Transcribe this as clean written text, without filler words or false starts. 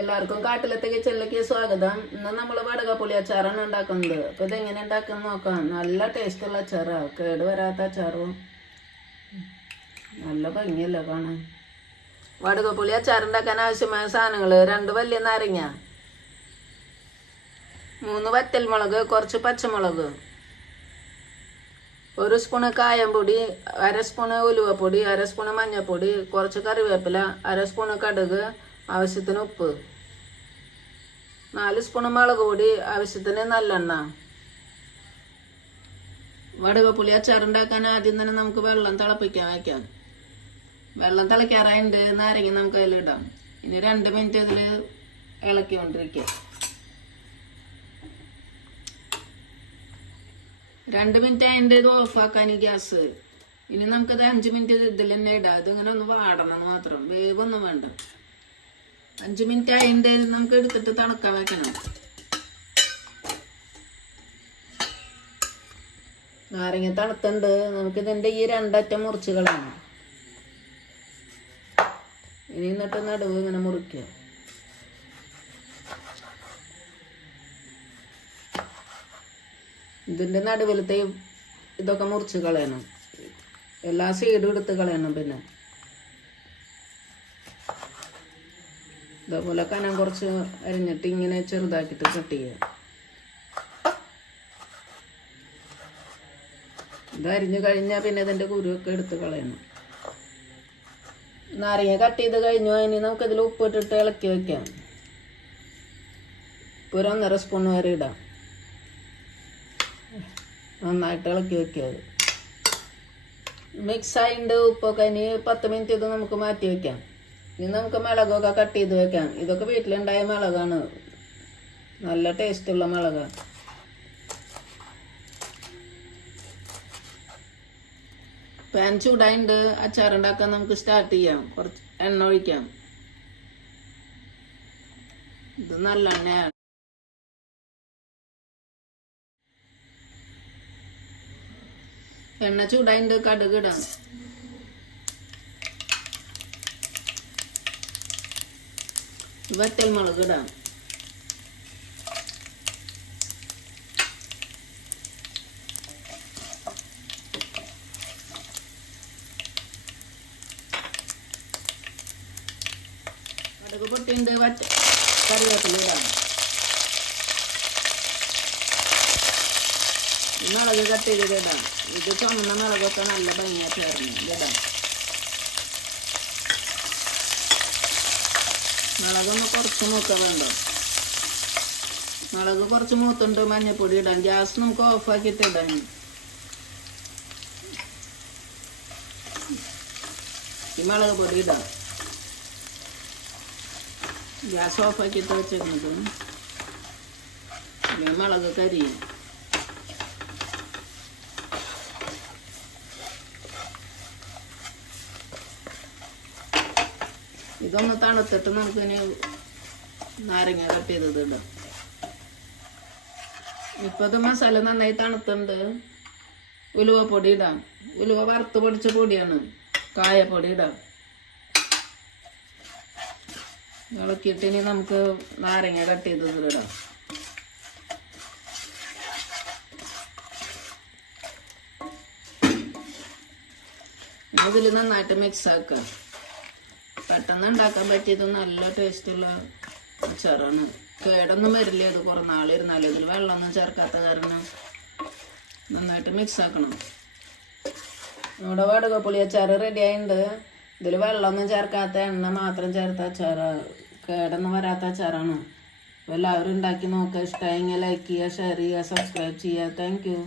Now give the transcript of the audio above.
എല്ലാവർക്കും കാട്ടിലത്തെ കിച്ചണിലേക്ക് സ്വാഗതം. ഇന്ന് നമ്മൾ വടകപ്പുളി അച്ചാറാണ് ഉണ്ടാക്കുന്നത്. അപ്പോൾ ഇതെങ്ങനെ ഉണ്ടാക്കുന്നത് നോക്കാം. നല്ല ടേസ്റ്റുള്ള അച്ചാറാണ്, കേട് വരാത്ത അച്ചാറും നല്ല ഭംഗിയല്ല കാണാൻ. വടകപ്പുളി അച്ചാറുണ്ടാക്കാൻ ആവശ്യമായ സാധനങ്ങൾ: 2 വലിയ നാരങ്ങ, 3 വറ്റൽമുളക്, കുറച്ച് പച്ചമുളക്, 1 സ്പൂണ് കായംപൊടി, 1/2 സ്പൂണ് ഉലുവപ്പൊടി, 1/2 സ്പൂണ് മഞ്ഞൾപ്പൊടി, കുറച്ച് കറിവേപ്പില, 1/2 സ്പൂണ് കടുക്, ആവശ്യത്തിന് ഉപ്പ്, 4 സ്പൂണ് മുളക് പൊടി, ആവശ്യത്തിന് നല്ലെണ്ണ. വടകപ്പുളി അച്ചാറുണ്ടാക്കാൻ ആദ്യം തന്നെ നമുക്ക് വെള്ളം തിളപ്പിക്കാൻ വയ്ക്കാം. വെള്ളം തിളയ്ക്കാറായിട്ട് നാരങ്ങ നമുക്ക് അതിലിടാം. ഇനി 2 മിനിറ്റ് അതിൽ ഇളക്കിക്കൊണ്ടിരിക്കുക. 2 മിനിറ്റ് അതിൻ്റെ ഇത് ഓഫാക്കാൻ ഗ്യാസ്. ഇനി നമുക്കത് 5 മിനിറ്റ് ഇതിൽ തന്നെ ഇടാം. ഇതിങ്ങനെ ഒന്ന് വാടണം മാത്രം, വേവൊന്നും വേണ്ട. 5 മിനിറ്റ് അതിൻ്റെ നമുക്ക് എടുത്തിട്ട് തണുക്കാൻ വെക്കണം. നാരങ്ങ തണുത്തുണ്ട്. നമുക്കിതിൻ്റെ ഈ 2 അറ്റം മുറിച്ച് കളയണം. ഇനി എന്നിട്ട് നടുവ് ഇങ്ങനെ മുറിക്കുക. ഇതിൻ്റെ നടുവിലത്തെ ഇതൊക്കെ മുറിച്ച് കളയണം. എല്ലാ സൈഡും എടുത്ത് കളയണം. പിന്നെ ഇതേപോലെ കനം കുറച്ച് അരിഞ്ഞിട്ട് ഇങ്ങനെ ചെറുതാക്കിയിട്ട് കട്ട് ചെയ്യുക. ഇത് അരിഞ്ഞു കഴിഞ്ഞാൽ പിന്നെ ഇതിൻ്റെ കുരുവൊക്കെ എടുത്ത് കളയണം. നാരങ്ങ കട്ട് ചെയ്ത് കഴിഞ്ഞു. അതിന് നമുക്കതിൽ ഉപ്പിട്ടിട്ട് ഇളക്കി വയ്ക്കാം. ഒരു 1.5 സ്പൂൺ വരെ ഇടാം. നന്നായിട്ട് ഇളക്കി വയ്ക്കുക. മിക്സ് ആയിട്ട് ഉപ്പൊക്കെ ഇനി 10 മിനിറ്റ് ഇത് നമുക്ക് മാറ്റി വയ്ക്കാം. ഇനി നമുക്ക് മുളകൊക്കെ കട്ട് ചെയ്ത് വെക്കാം. ഇതൊക്കെ വീട്ടിലുണ്ടായ മുളകാണ്, നല്ല ടേസ്റ്റുള്ള മുളകാണ്. പാൻ ചൂടായിട്ട് അച്ചാറുണ്ടാക്കാൻ നമുക്ക് സ്റ്റാർട്ട് ചെയ്യാം. കുറച്ച് എണ്ണ ഒഴിക്കാം. ഇത് നല്ല എണ്ണയാണ്. എണ്ണ ചൂടായിട്ട് കടുക് ഇടാം. വറ്റൽമുളക് ഇടാം. കടുക് പൊട്ടിയിട്ട് കറിവേപ്പില ഇടാം. മുളക് കട്ട് ചെയ്ത് ഇടാം. ഇത് ചുമന്ന മുളകൊക്കെ നല്ല ഭംഗിയായി ചേർന്ന് ഇടാം. മുളകൊന്ന് കുറച്ച് മൂക്ക വേണ്ട. മുളക് കുറച്ച് മൂത്തുണ്ട്. മഞ്ഞൾപ്പൊടി ഇടാം. ഗ്യാസ് നമുക്ക് ഓഫാക്കിയിട്ട് ഇടാം. ഈ മുളക് പൊടി ഇടാം. ഗ്യാസ് ഓഫാക്കിയിട്ട് വെച്ചേക്കുന്നത് മുളക് കരിയും. ഇതൊന്ന് തണുത്തിട്ട് നമുക്കിനി നാരങ്ങ കട്ട് ചെയ്തത് ഇടാം. ഇപ്പം ഇത് മസാല നന്നായി തണുത്തുണ്ട്. ഉലുവപ്പൊടി ഇടാം. ഉലുവ വറുത്ത് പൊടിച്ച പൊടിയാണ്. കായപ്പൊടി ഇടാം. ഇളക്കിയിട്ട് ഇനി നമുക്ക് നാരങ്ങ കട്ട് ചെയ്തത് ഇടാം. ഇതിൽ നന്നായിട്ട് മിക്സ് ആക്കുക. പെട്ടെന്ന് ഉണ്ടാക്കാൻ പറ്റിയത് നല്ല ടേസ്റ്റുള്ള അച്ചാറാണ്. കേടൊന്നും വരില്ല. ഇത് കുറേ നാളിരുന്നാലും ഇതിൽ വെള്ളമൊന്നും ചേർക്കാത്ത കാരണം നന്നായിട്ട് മിക്സ് ആക്കണം. നമ്മുടെ വടകപ്പുളി അച്ചാർ റെഡി ആയിട്ടുണ്ട്. ഇതിൽ വെള്ളമൊന്നും ചേർക്കാത്ത എണ്ണ മാത്രം ചേർത്ത അച്ചാറാണ്. കേടൊന്നും വരാത്ത അച്ചാറാണ്. അപ്പോൾ എല്ലാവരും ഉണ്ടാക്കി നോക്കുക. ഇഷ്ടമായെങ്കിൽ ലൈക്ക് ചെയ്യുക, ഷെയർ ചെയ്യുക, സബ്സ്ക്രൈബ് ചെയ്യുക. Thank you.